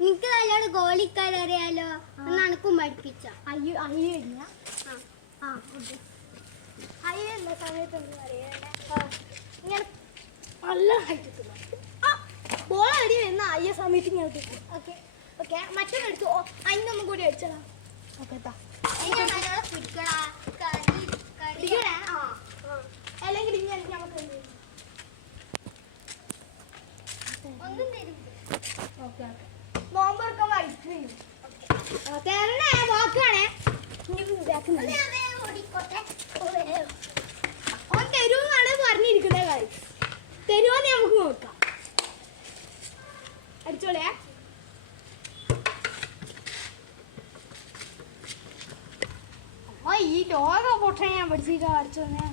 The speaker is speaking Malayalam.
നിനക്ക് നല്ലോണം ഗോളിക്കാർ അറിയാലോ നനക്കും പഠിപ്പിച്ച അയ്യോ അയ്യോ ഇല്ല അയ്യോ എല്ലാ സമയത്ത് ഇങ്ങനെ നല്ല ഹൈറ്റില്ല ബോൾ അടി വരുന്ന അയ്യ സമയത്ത് ഇങ്ങനെ ഓക്കെ ഓക്കെ മറ്റൊന്ന് എടുത്തു അതിനൊന്നും കൂടി അടിച്ചടാ ഓക്കെ അല്ലെങ്കിൽ ഇങ്ങനെ നമുക്ക് ഓക്കെ നോമ്പെടുക്കാൻ ഐസ്ക്രീം വാക്കാണേ ഓൻ തരുമെന്നാണ് പറഞ്ഞിരിക്കുന്നത് കാര്യം തരുമെന്ന് നമുക്ക് നോക്കാം അടിച്ചോളേ ഈ ലോക പൊട്ടനെ ഞാൻ പഠിച്ചിട്ട് അടിച്ചോനെ